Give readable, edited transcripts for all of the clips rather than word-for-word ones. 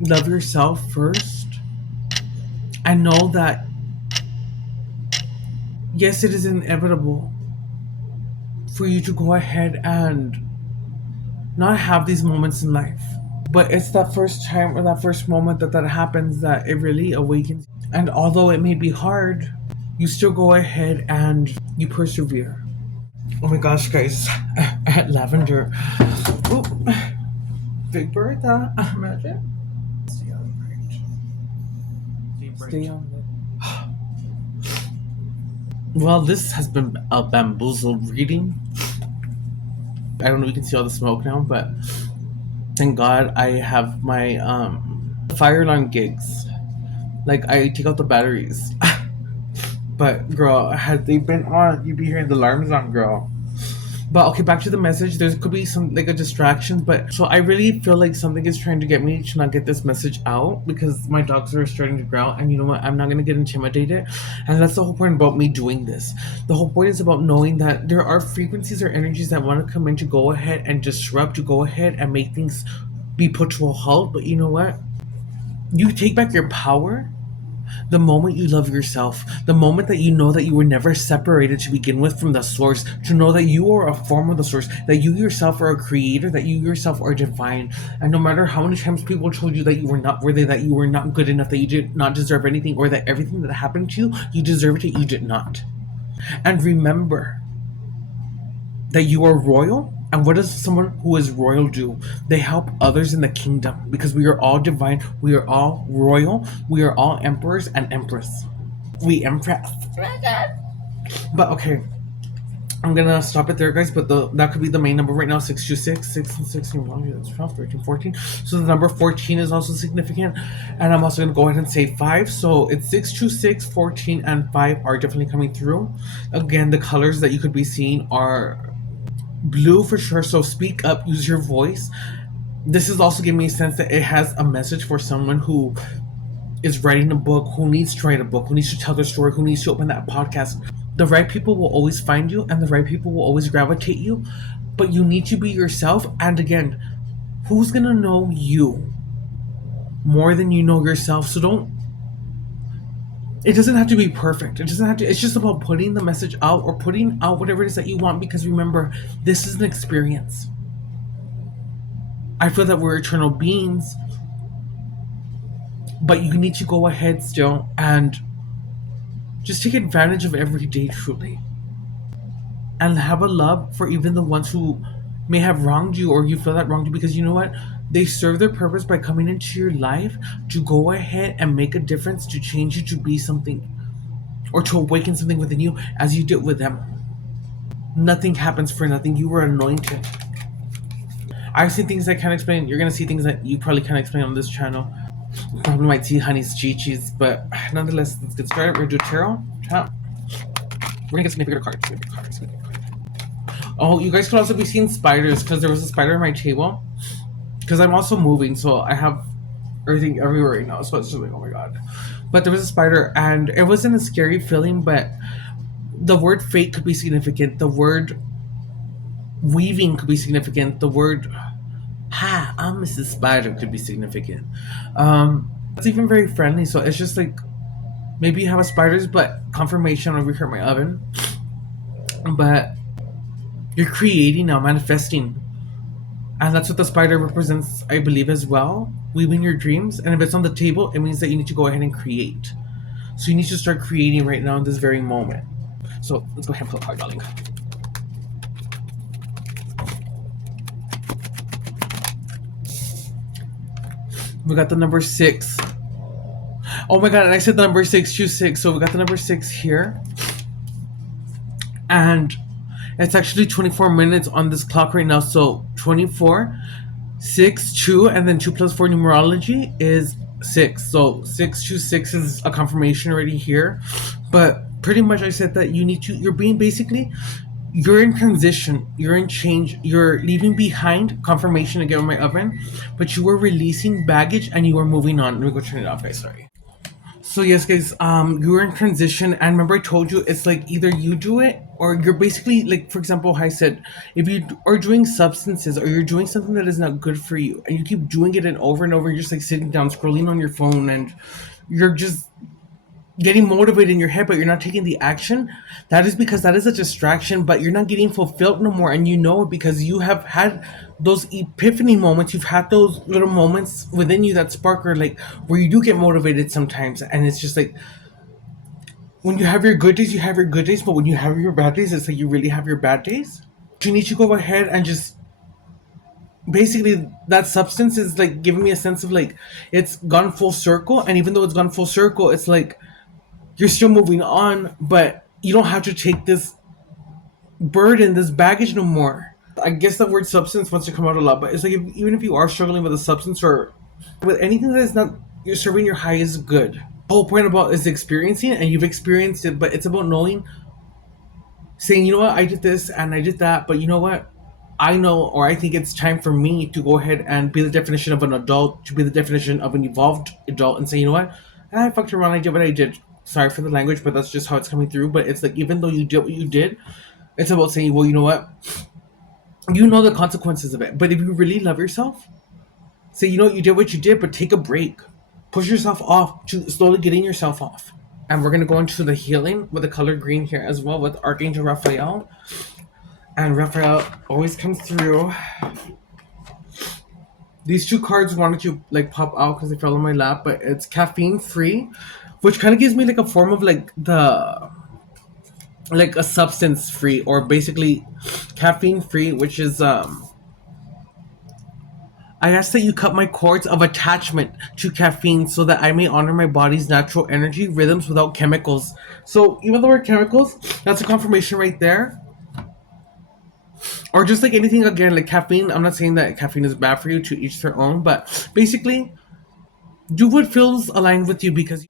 Love yourself first and know that, yes, it is inevitable for you to go ahead and not have these moments in life. But it's that first time or that first moment that happens that it really awakens. And although it may be hard, you still go ahead and you persevere. Oh my gosh, guys. Lavender. Ooh. Big Bertha. Imagine. Stay on it. Stay on it. Well, this has been a bamboozled reading. I don't know if you can see all the smoke now, but thank God I have my fire alarm gigs. Like, I take out the batteries. But girl, had they been on, you'd be hearing the alarms on, girl. But okay, back to the message. There could be some like a distraction, but so I really feel like something is trying to get me to not get this message out because my dogs are starting to growl, and you know what? I'm not gonna get intimidated, and that's the whole point about me doing this. The whole point is about knowing that there are frequencies or energies that want to come in to go ahead and disrupt, to go ahead and make things be put to a halt. But you know what? You take back your power the moment you love yourself, the moment that you know that you were never separated to begin with from the source, to know that you are a form of the source, that you yourself are a creator, that you yourself are divine. And no matter how many times people told you that you were not worthy, that you were not good enough, that you did not deserve anything, or that everything that happened to you, you deserved it, you did not. And remember that you are royal. And what does someone who is royal do? They help others in the kingdom because we are all divine, we are all royal, we are all emperors and empress. We empress. But okay, I'm gonna stop it there, guys. But that could be the main number right now: 626, 6 and 16, 12, 13, 14. So the number 14 is also significant, and I'm also gonna go ahead and say 5. So it's 626, 14, and 5 are definitely coming through. Again, the colors that you could be seeing are blue for sure, so speak up, use your voice. This is also giving me a sense that it has a message for someone who is writing a book, who needs to write a book, who needs to tell their story, who needs to open that podcast. The right people will always find you, and the right people will always gravitate you, but you need to be yourself. And again, who's gonna know you more than you know yourself? So don't, it doesn't have to be perfect. It doesn't have to, it's just about putting the message out or putting out whatever it is that you want, because remember, this is an experience. I feel that we're eternal beings, but you need to go ahead still and just take advantage of every day truly. And have a love for even the ones who may have wronged you, or you feel that wronged you, because you know what? They serve their purpose by coming into your life to go ahead and make a difference, to change you to be something, or to awaken something within you as you did with them. Nothing happens for nothing. You were anointed. I've seen things I can't explain. You're going to see things that you probably can't explain on this channel. You probably might see honey's chi-chis, but nonetheless, let's get started. We're going to do tarot. We're going to get some bigger cards. Oh, you guys could also be seeing spiders, because there was a spider on my table. Because I'm also moving, so I have everything everywhere right now. So it's just like, oh my god. But there was a spider, and it wasn't a scary feeling, but the word fate could be significant. The word weaving could be significant. The word, hi, I'm Mrs. Spider could be significant. It's even very friendly, so it's just like, maybe you have a spiders, but confirmation over here in my oven. But you're creating now, manifesting. And that's what the spider represents, I believe, as well. Weaving your dreams. And if it's on the table, it means that you need to go ahead and create. So you need to start creating right now in this very moment. So let's go ahead and pull a card, darling. We got the number 6. Oh my god, and I said the number 626. So we got the number 6 here. And it's actually 24 minutes on this clock right now. So 24, 6, 2, and then 2 plus 4 numerology is 6. So 626 is a confirmation already here. But pretty much I said that you need to, you're being basically, you're in transition, you're in change, you're leaving behind confirmation again on my oven, but you were releasing baggage and you were moving on. Let me go turn it off, guys, sorry. So yes, guys, you're in transition, and remember I told you it's like either you do it or you're basically like, for example, how I said, if you are doing substances or you're doing something that is not good for you, and you keep doing it and over, you're just like sitting down scrolling on your phone, and you're just getting motivated in your head, but you're not taking the action. That is because that is a distraction, but you're not getting fulfilled no more, and you know it because you have had those epiphany moments. You've had those little moments within you that spark, or like where you do get motivated sometimes, and it's just like when you have your good days, you have your good days, but when you have your bad days, it's like you really have your bad days. You need to go ahead and just basically that substance is like giving me a sense of like it's gone full circle, and even though it's gone full circle, it's like you're still moving on, but you don't have to take this burden, this baggage no more. I guess the word substance wants to come out a lot, but it's like even if you are struggling with a substance or with anything that is not you're serving your highest good. The whole point about is experiencing it, and you've experienced it, but it's about knowing, saying, you know what, I did this and I did that, but you know what? I know, or I think it's time for me to go ahead and be the definition of an adult, to be the definition of an evolved adult, and say, you know what? I fucked around, I did what I did. Sorry for the language, but that's just how it's coming through. But it's like, even though you did what you did, it's about saying, well, you know what? You know the consequences of it. But if you really love yourself, say, you know, you did what you did, but take a break. Push yourself off to slowly getting yourself off. And we're going to go into the healing with the color green here as well with Archangel Raphael. And Raphael always comes through. These two cards wanted to like pop out because they fell on my lap, but it's caffeine free, which kind of gives me like a form of like the like a substance free, or basically caffeine free, which is I ask that you cut my cords of attachment to caffeine so that I may honor my body's natural energy rhythms without chemicals. So even though we're chemicals, that's a confirmation right there. Or just like anything, again, like caffeine, I'm not saying that caffeine is bad for you, to each their own, but basically do what feels aligned with you, because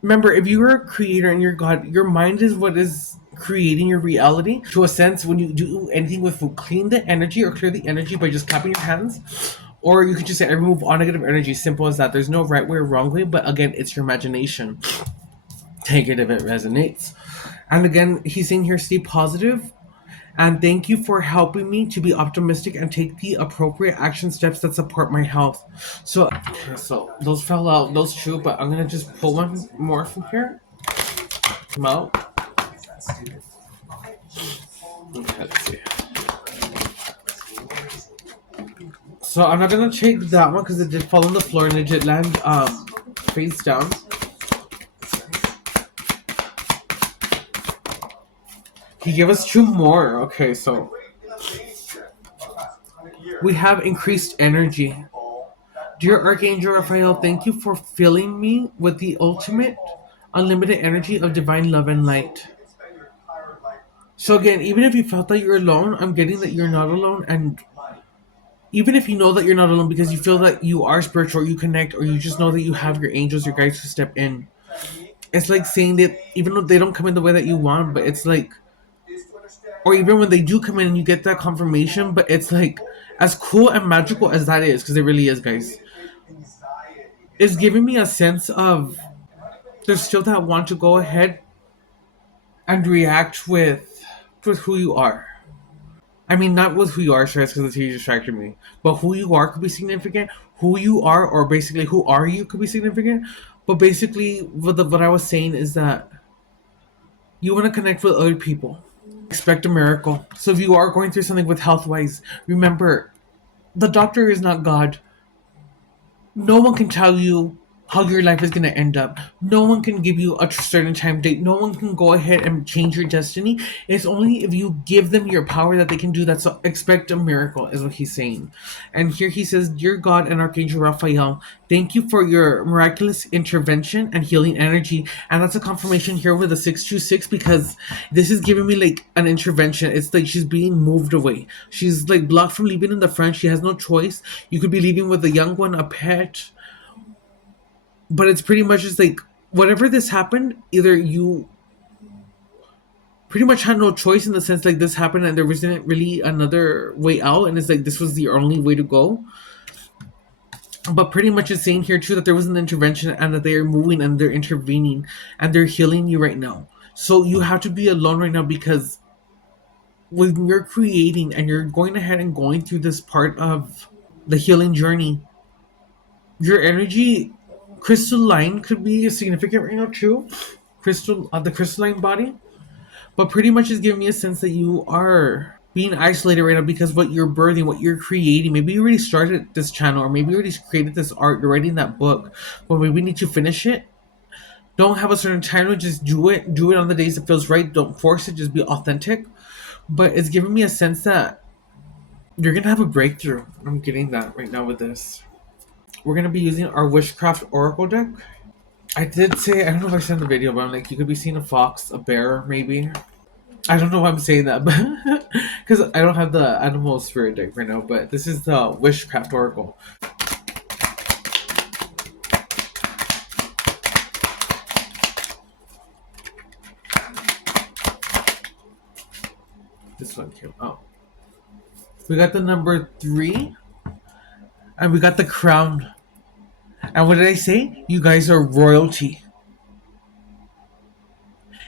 remember, if you're a creator and you're God, your mind is what is creating your reality. To a sense, when you do anything with food, clean the energy or clear the energy by just clapping your hands. Or you could just say, I remove all negative energy. Simple as that. There's no right way or wrong way, but again, it's your imagination. Take it if it resonates. And again, he's saying here, stay positive. And thank you for helping me to be optimistic and take the appropriate action steps that support my health. So, okay, so those fell out, those two, but I'm gonna just pull one more from here. Come out. Okay, let's see. So I'm not gonna take that one because it did fall on the floor and it did land face down. He gave us two more. Okay, so we have increased energy. Dear Archangel Raphael, thank you for filling me with the ultimate, unlimited energy of divine love and light. So again, even if you felt that you're alone, I'm getting that you're not alone, and even if you know that you're not alone because you feel that you are spiritual, you connect, or you just know that you have your angels, your guides who step in. It's like saying that even though they don't come in the way that you want, but it's like, or even when they do come in and you get that confirmation, but it's like, as cool and magical as that is, because it really is, guys, it's giving me a sense of there's still that want to go ahead and react with who you are. I mean, not with who you are, stress, because it's you distracted me. But who you are could be significant. Who you are, or basically who are you, could be significant. But basically, what I was saying is that you want to connect with other people. Expect a miracle. So if you are going through something with health-wise, remember, the doctor is not God. No one can tell you how your life is going to end up. No one can give you a certain time date. No one can go ahead and change your destiny. It's only if you give them your power that they can do that. So expect a miracle is what he's saying. And here he says, Dear God and Archangel Raphael, thank you for your miraculous intervention and healing energy. And that's a confirmation here with the 626, because this is giving me like an intervention. It's like she's being moved away. She's like blocked from leaving in the front. She has no choice. You could be leaving with a young one, a pet, but it's pretty much just like whatever this happened, either you pretty much had no choice in the sense like this happened and there wasn't really another way out, and it's like this was the only way to go. But pretty much it's saying here too that there was an intervention and that they are moving and they're intervening and they're healing you right now. So you have to be alone right now because when you're creating and you're going ahead and going through this part of the healing journey, your energy crystalline could be significant right now too. The crystalline body, but pretty much is giving me a sense that you are being isolated right now because what you're birthing, what you're creating. Maybe you already started this channel, or maybe you already created this art. You're writing that book, but maybe we need to finish it. Don't have a certain timeline. Just do it. Do it on the days it feels right. Don't force it. Just be authentic. But it's giving me a sense that you're gonna have a breakthrough. I'm getting that right now with this. We're gonna be using our Witchcraft Oracle deck. I did say, I don't know if I said in the video, but I'm like, you could be seeing a fox, a bear, maybe. I don't know why I'm saying that, but because I don't have the animal spirit deck right now, but this is the Witchcraft Oracle. This one came out. We got the number 3, and we got the crown. And what did I say? You guys are royalty.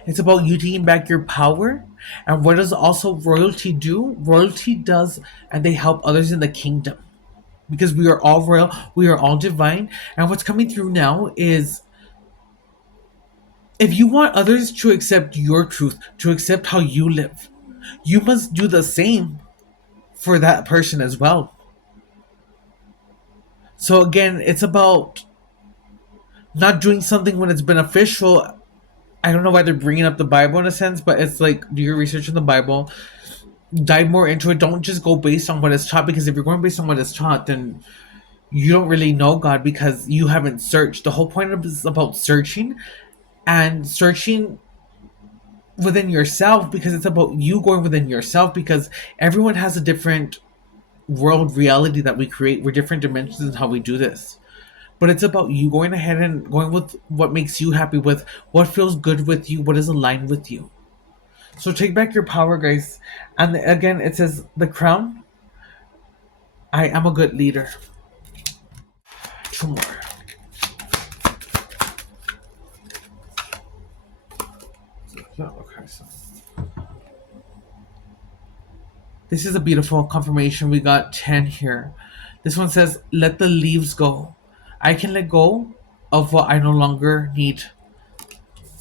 It's about you taking back your power. And what does also royalty do? Royalty does, and they help others in the kingdom. Because we are all royal, we are all divine. And what's coming through now is if you want others to accept your truth, to accept how you live, you must do the same for that person as well. So again, it's about not doing something when it's beneficial. I don't know why they're bringing up the Bible in a sense, but it's like, do your research in the Bible, dive more into it. Don't just go based on what is taught, because if you're going based on what is taught, then you don't really know God because you haven't searched. The whole point of it is about searching and searching within yourself, because it's about you going within yourself, because everyone has a different world reality that we create. We're different dimensions in how we do this. But it's about you going ahead and going with what makes you happy, with what feels good with you, what is aligned with you. So take back your power, guys. And again, it says the crown. I am a good leader. 2 more. Okay, so this is a beautiful confirmation. We got 10 here. This one says, let the leaves go. I can let go of what I no longer need.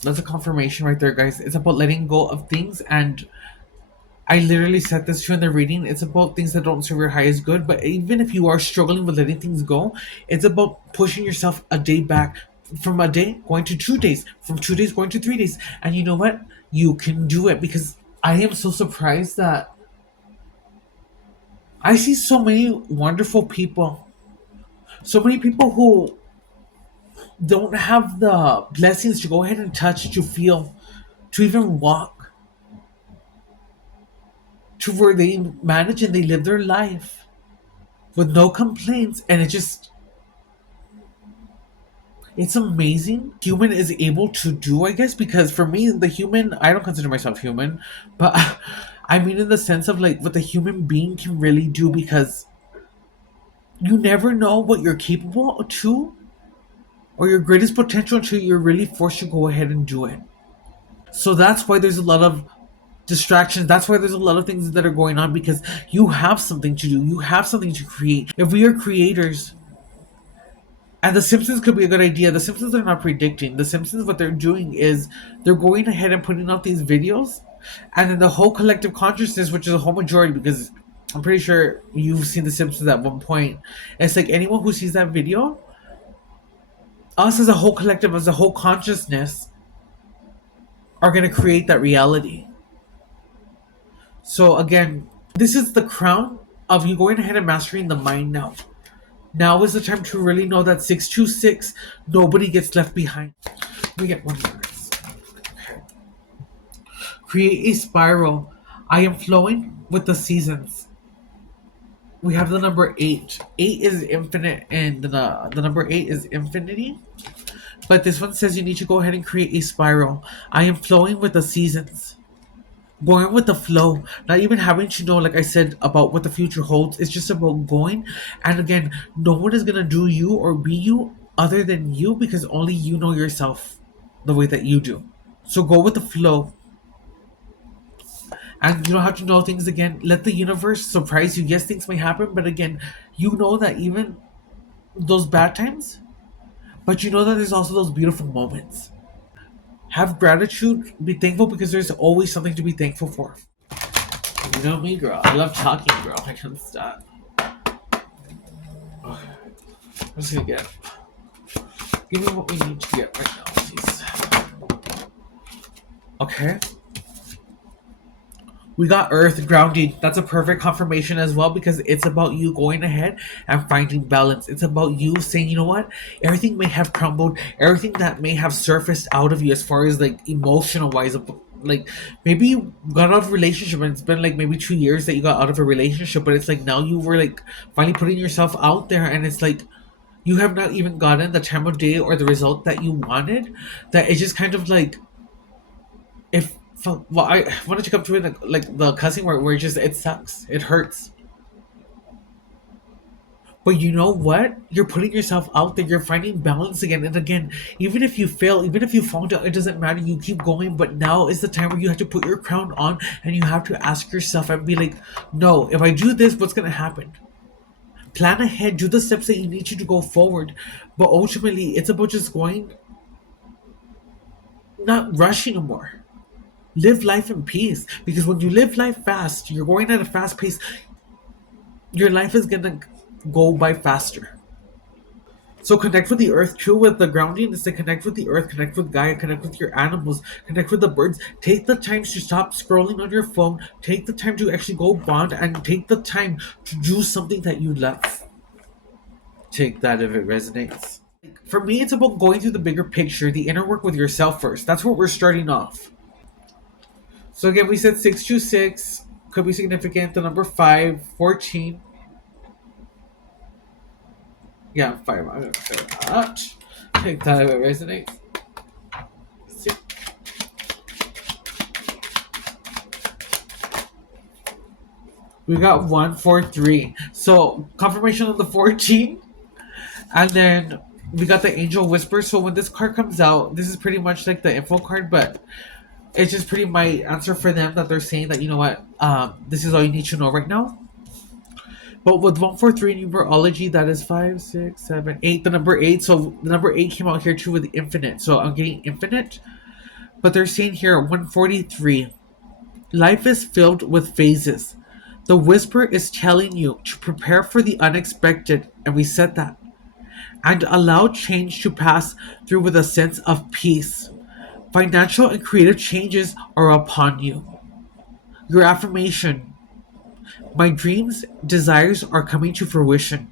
That's a confirmation right there, guys. It's about letting go of things, and I literally said this too in the reading. It's about things that don't serve your highest good. But even if you are struggling with letting things go, it's about pushing yourself a day back. From a day going to 2 days, from 2 days going to 3 days. And you know what? You can do it, because I am so surprised that I see so many wonderful people. So many people who don't have the blessings to go ahead and touch, to feel, to even walk, to where they manage and they live their life with no complaints. And it's amazing human is able to do, I guess, because for me, the human, I don't consider myself human, but I mean in the sense of like what the human being can really do, because you never know what you're capable to, or your greatest potential, until you're really forced to go ahead and do it. So that's why there's a lot of distractions. That's why there's a lot of things that are going on, because you have something to do. You have something to create. If we are creators, and The Simpsons could be a good idea. The Simpsons are not predicting. The Simpsons, what they're doing is they're going ahead and putting out these videos, and then the whole collective consciousness, which is a whole majority, because I'm pretty sure you've seen The Simpsons at one point. It's like anyone who sees that video, us as a whole collective, as a whole consciousness, are going to create that reality. So again, this is the crown of you going ahead and mastering the mind now. Now is the time to really know that 626, nobody gets left behind. We get one more. Okay. Create a spiral. I am flowing with the seasons. We have the number 8. 8 is infinite, and the number 8 is infinity. But this one says you need to go ahead and create a spiral. I am flowing with the seasons. Going with the flow, not even having to know, like I said, about what the future holds. It's just about going. And again, no one is gonna do you or be you other than you, because only you know yourself the way that you do. So go with the flow. And you don't have to know things again. Let the universe surprise you. Yes, things may happen, but again, you know that even those bad times, but you know that there's also those beautiful moments. Have gratitude, be thankful, because there's always something to be thankful for. You know me, girl. I love talking, girl. I can't stop. Okay. I'm just gonna get. Give me what we need to get right now, please. Okay. We got Earth grounding. That's a perfect confirmation as well, because it's about you going ahead and finding balance. It's about you saying, you know what? Everything may have crumbled, everything that may have surfaced out of you as far as like emotional wise, like maybe you got out of a relationship and it's been like maybe 2 years that you got out of a relationship, but it's like now you were like finally putting yourself out there, and it's like you have not even gotten the time of day or the result that you wanted. That it's just kind of like, if well, I wanted to come to it like the cussing where it just, it sucks, it hurts. But you know what? You're putting yourself out there. You're finding balance again and again. Even if you fail, even if you fall down, it doesn't matter. You keep going. But now is the time where you have to put your crown on, and you have to ask yourself and be like, no, if I do this, what's gonna happen? Plan ahead. Do the steps that you need to go forward. But ultimately, it's about just going, not rushing anymore. Live life in peace, because when you live life fast, you're going at a fast pace, your life is gonna go by faster. So connect with the earth too. With the grounding is to connect with the earth, connect with Gaia, connect with your animals, connect with the birds. Take the time to stop scrolling on your phone. Take the time to actually go bond, and take the time to do something that you love. Take that if it resonates. For me, it's about going through the bigger picture, the inner work with yourself first. That's what we're starting off. So again, we said 626 could be significant. The number 5, 14. Yeah, 5. I'm going to say that. Take that if it resonates. See. We got 143. So confirmation of the 14. And then we got the Angel Whisper. So when this card comes out, this is pretty much like the info card, but it's just pretty my answer for them, that they're saying that, you know what, this is all you need to know right now. But with 143 numerology, that is 5, 6, 7, 8. The number 8. So the number 8 came out here too with the infinite. So I'm getting infinite. But they're saying here 143. Life is filled with phases. The whisper is telling you to prepare for the unexpected, and we said that. And allow change to pass through with a sense of peace. Financial and creative changes are upon you. Your affirmation: my dreams, desires are coming to fruition,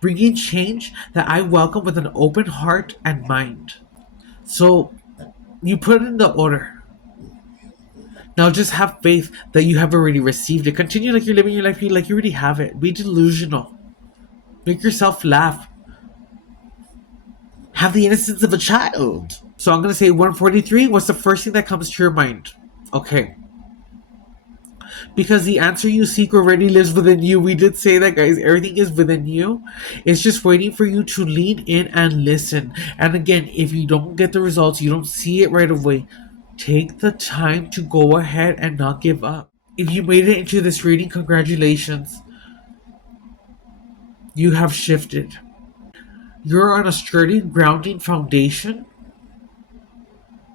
bringing change that I welcome with an open heart and mind. So you put it in the order. Now just have faith that you have already received it. Continue like you're living your life like you already have it. Be delusional. Make yourself laugh. Have the innocence of a child. So I'm going to say 143. What's the first thing that comes to your mind? Okay. Because the answer you seek already lives within you. We did say that, guys. Everything is within you. It's just waiting for you to lean in and listen. And again, if you don't get the results, you don't see it right away, take the time to go ahead and not give up. If you made it into this reading, congratulations. You have shifted. You're on a sturdy, grounding foundation,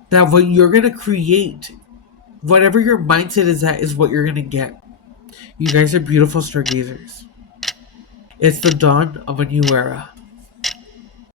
that what you're going to create, whatever your mindset is at, is what you're going to get. You guys are beautiful stargazers. It's the dawn of a new era.